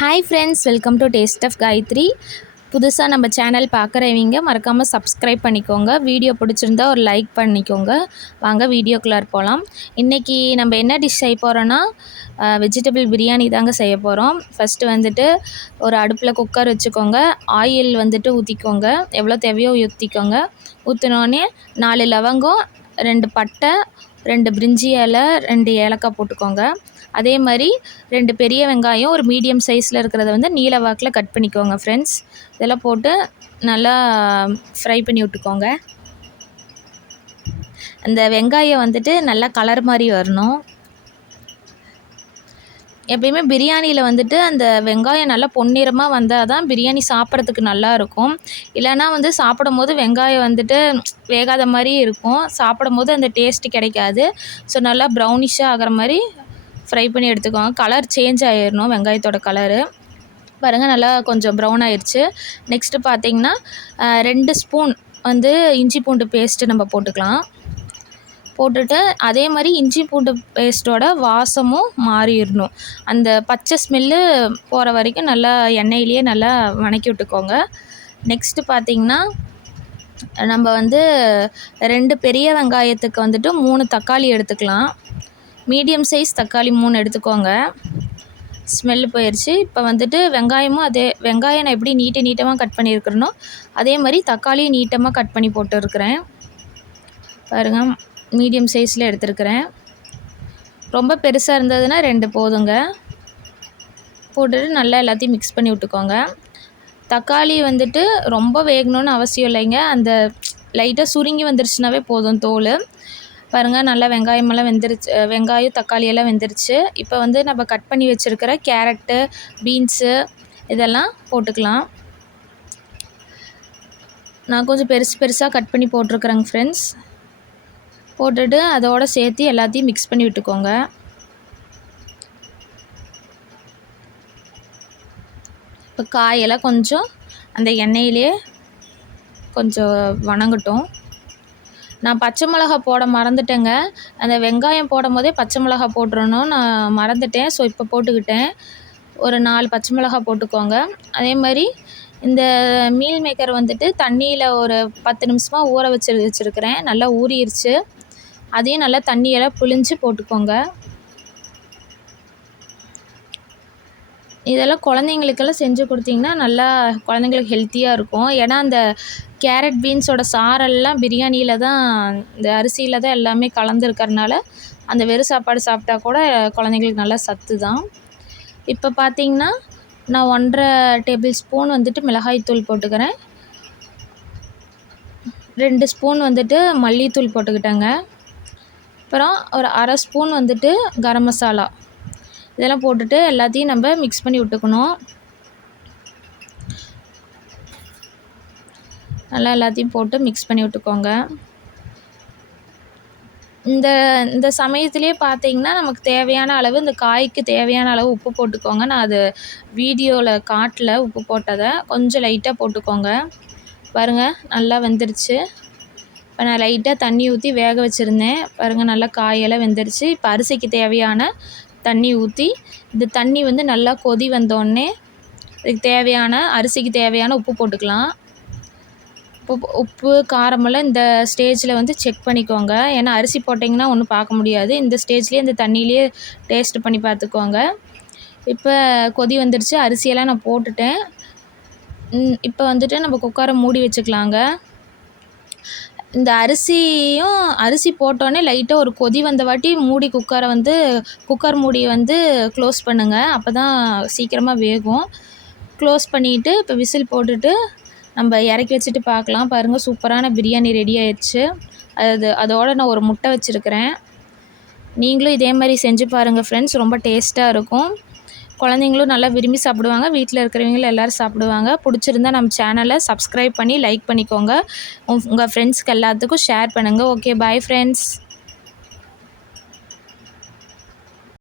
Hi friends, welcome to taste of Gayathri. புதுசாக நம்ம channel பார்க்குறவங்க மறக்காமல் சப்ஸ்கிரைப் பண்ணிக்கோங்க. வீடியோ பிடிச்சிருந்தா ஒரு லைக் பண்ணிக்கோங்க. வாங்க வீடியோக்குள்ளே போகலாம். இன்றைக்கி நம்ம என்ன டிஷ் செய்ய போகிறோன்னா வெஜிடபிள் பிரியாணி தாங்க செய்ய போகிறோம். ஃபஸ்ட்டு வந்துட்டு ஒரு அடுப்பில் குக்கர் வச்சுக்கோங்க. ஆயில் வந்துட்டு ஊற்றிக்கோங்க, எவ்வளோ தேவையோ ஊற்றிக்கோங்க. ஊற்றினோடனே 4 லவங்கம், 2 பட்டை, 2 பிரிஞ்சி இலை, 2 ஏலக்காய் போட்டுக்கோங்க. அதே மாதிரி 2 பெரிய வெங்காயம் ஒரு மீடியம் சைஸில் இருக்கிறத வந்து நீல வாக்கில் கட் பண்ணிக்கோங்க ஃப்ரெண்ட்ஸ். இதெல்லாம் போட்டு நல்லா ஃப்ரை பண்ணி விட்டுக்கோங்க. அந்த வெங்காயம் வந்துட்டு நல்லா கலர் மாதிரி வரணும். எப்பயுமே பிரியாணியில் வந்துட்டு அந்த வெங்காயம் நல்லா பொன்னிறமாக வந்தால் தான் பிரியாணி சாப்பிட்றதுக்கு நல்லாயிருக்கும். இல்லைனா வந்து சாப்பிடும் போது வெங்காயம் வந்துட்டு வேகாத மாதிரி இருக்கும். சாப்பிடும் போது அந்த டேஸ்ட்டு கிடைக்காது. ஸோ நல்லா ப்ரௌனிஷாக ஆகிற மாதிரி ஃப்ரை பண்ணி எடுத்துக்கோங்க. கலர் சேஞ்ச் ஆகிடணும், வெங்காயத்தோட கலரு பாருங்கள் நல்லா கொஞ்சம் ப்ரௌன் ஆயிடுச்சு. நெக்ஸ்ட்டு பார்த்திங்கன்னா 2 ஸ்பூன் வந்து இஞ்சி பூண்டு பேஸ்ட்டு நம்ம போட்டுக்கலாம். போட்டுட்டு அதே மாதிரி இஞ்சி பூண்டு பேஸ்ட்டோட வாசமும் மாறிடணும். அந்த பச்சை ஸ்மெல்லு போகிற வரைக்கும் நல்லா எண்ணெயிலேயே நல்லா வணக்கி விட்டுக்கோங்க. நெக்ஸ்ட்டு பார்த்திங்கன்னா நம்ம வந்து 2 பெரிய வெங்காயத்துக்கு வந்துட்டு 3 தக்காளி எடுத்துக்கலாம். மீடியம் சைஸ் தக்காளி 3 எடுத்துக்கோங்க. ஸ்மெல்லு போயிடுச்சு. இப்போ வந்துட்டு வெங்காயமும் வெங்காயம் நான் எப்படி நீட்டமாக கட் பண்ணியிருக்கிறேனோ அதே மாதிரி தக்காளியும் நீட்டமாக கட் பண்ணி போட்டுருக்கிறேன். பாருங்கள், மீடியம் சைஸில் எடுத்துருக்கிறேன். ரொம்ப பெருசாக இருந்ததுன்னா 2 போதுங்க. போட்டுட்டு நல்லா எல்லாத்தையும் மிக்ஸ் பண்ணி விட்டுக்கோங்க. தக்காளி வந்துட்டு ரொம்ப வேகணும்னு அவசியம் இல்லைங்க. அந்த லைட்டாக சுருங்கி வந்துருச்சுனாவே போதும் தோல். பாருங்கள் நல்லா வெங்காயமெல்லாம் வெந்துருச்சு. வெங்காயம் தக்காளி எல்லாம் வெந்துருச்சு. இப்போ வந்து நம்ம கட் பண்ணி வச்சுருக்கிற கேரட்டு, பீன்ஸு இதெல்லாம் போட்டுக்கலாம். நான் கொஞ்சம் பெருசாக கட் பண்ணி போட்டிருக்கிறேங்க ஃப்ரெண்ட்ஸ். போட்டுட்டு அதோடு சேர்த்து எல்லாத்தையும் மிக்ஸ் பண்ணி விட்டுக்கோங்க. இப்போ காயெல்லாம் கொஞ்சம் அந்த எண்ணெயிலே கொஞ்சம் வணங்கட்டும். நான் பச்சை மிளகா போட மறந்துட்டேங்க. அந்த வெங்காயம் போடும் போதே பச்சை மிளகா போட்டுறணும், நான் மறந்துட்டேன். ஸோ இப்போ போட்டுக்கிட்டேன். ஒரு 4 பச்சை மிளகா போட்டுக்கோங்க. அதே மாதிரி இந்த மீல் மேக்கர் வந்துட்டு தண்ணியில் ஒரு 10 நிமிஷமாக ஊற வச்சுருக்கிறேன். நல்லா ஊறிடுச்சு. அதையும் நல்லா தண்ணியெல்லாம் புழிஞ்சு போட்டுக்கோங்க. இதெல்லாம் குழந்தைங்களுக்கெல்லாம் செஞ்சு கொடுத்திங்கன்னா நல்லா குழந்தைங்களுக்கு ஹெல்த்தியாக இருக்கும். ஏன்னா அந்த கேரட் பீன்ஸோட சாரெல்லாம் பிரியாணியில் தான், இந்த அரிசியில் தான் எல்லாமே கலந்துருக்கறனால அந்த வெறும் சாப்பாடு சாப்பிட்டா கூட குழந்தைங்களுக்கு நல்லா சத்து தான். இப்போ பார்த்திங்கன்னா நான் 1.5 டேபிள் ஸ்பூன் வந்துட்டு மிளகாய்த்தூள் போட்டுக்கிறேன். 2 ஸ்பூன் வந்துட்டு மல்லித்தூள் போட்டுக்கிட்டேங்க. அப்புறம் ஒரு 1/2 ஸ்பூன் வந்துட்டு கரம் மசாலா இதெல்லாம் போட்டுட்டு எல்லாத்தையும் நம்ம மிக்ஸ் பண்ணி விட்டுக்கணும். நல்லா எல்லாத்தையும் போட்டு மிக்ஸ் பண்ணி விட்டுக்கோங்க. இந்த சமயத்திலே பார்த்திங்கன்னா நமக்கு தேவையான அளவு, இந்த காய்க்கு தேவையான அளவு உப்பு போட்டுக்கோங்க. நான் அது வீடியோவில் காட்டல, உப்பு போட்டதை கொஞ்சம் லைட்டாக போட்டுக்கோங்க. பாருங்கள் நல்லா வெந்துருச்சு. இப்போ நான் லைட்டாக தண்ணி ஊற்றி வேக வச்சுருந்தேன். பாருங்கள் நல்லா காயெல்லாம் வெந்துருச்சு. இப்போ அரிசிக்கு தேவையான தண்ணி ஊற்றி, இந்த தண்ணி வந்து நல்லா கொதி வந்தோடனே இதுக்கு தேவையான அரிசிக்கு தேவையான உப்பு போட்டுக்கலாம். உப்பு காரமெல்லாம் இந்த ஸ்டேஜில் வந்து செக் பண்ணிக்கோங்க. ஏன்னா அரிசி போட்டிங்கன்னா ஒன்றும் பார்க்க முடியாது. இந்த ஸ்டேஜ்லேயே இந்த தண்ணியிலே டேஸ்ட் பண்ணி பார்த்துக்கோங்க. இப்போ கொதி வந்துடுச்சு. அரிசியெல்லாம் நான் போட்டுட்டேன். இப்போ வந்துட்டு நம்ம குக்கரை மூடி வச்சுக்கலாங்க. இந்த அரிசி போட்டோன்னே லைட்டாக ஒரு கொதி வந்த வாட்டி குக்கர் மூடியை வந்து க்ளோஸ் பண்ணுங்கள். அப்போ தான் சீக்கிரமாக வேகும். க்ளோஸ் பண்ணிவிட்டு இப்போ விசில் போட்டுட்டு நம்ம இறக்கி வச்சுட்டு பார்க்கலாம். பாருங்கள் சூப்பரான பிரியாணி ரெடி ஆயிடுச்சு. அதோடு நான் ஒரு முட்டை வச்சுருக்கிறேன். நீங்களும் இதே மாதிரி செஞ்சு பாருங்கள் ஃப்ரெண்ட்ஸ், ரொம்ப டேஸ்ட்டாக இருக்கும். குழந்தைங்களும் நல்லா விரும்பி சாப்பிடுவாங்க. வீட்டில் இருக்கிறவங்களும் எல்லோரும் சாப்பிடுவாங்க. பிடிச்சிருந்தா நம்ம சேனலை சப்ஸ்கிரைப் பண்ணி லைக் பண்ணிக்கோங்க. உங்கள் ஃப்ரெண்ட்ஸ்க்கு எல்லாத்துக்கும் ஷேர் பண்ணுங்கள். Okay, bye friends.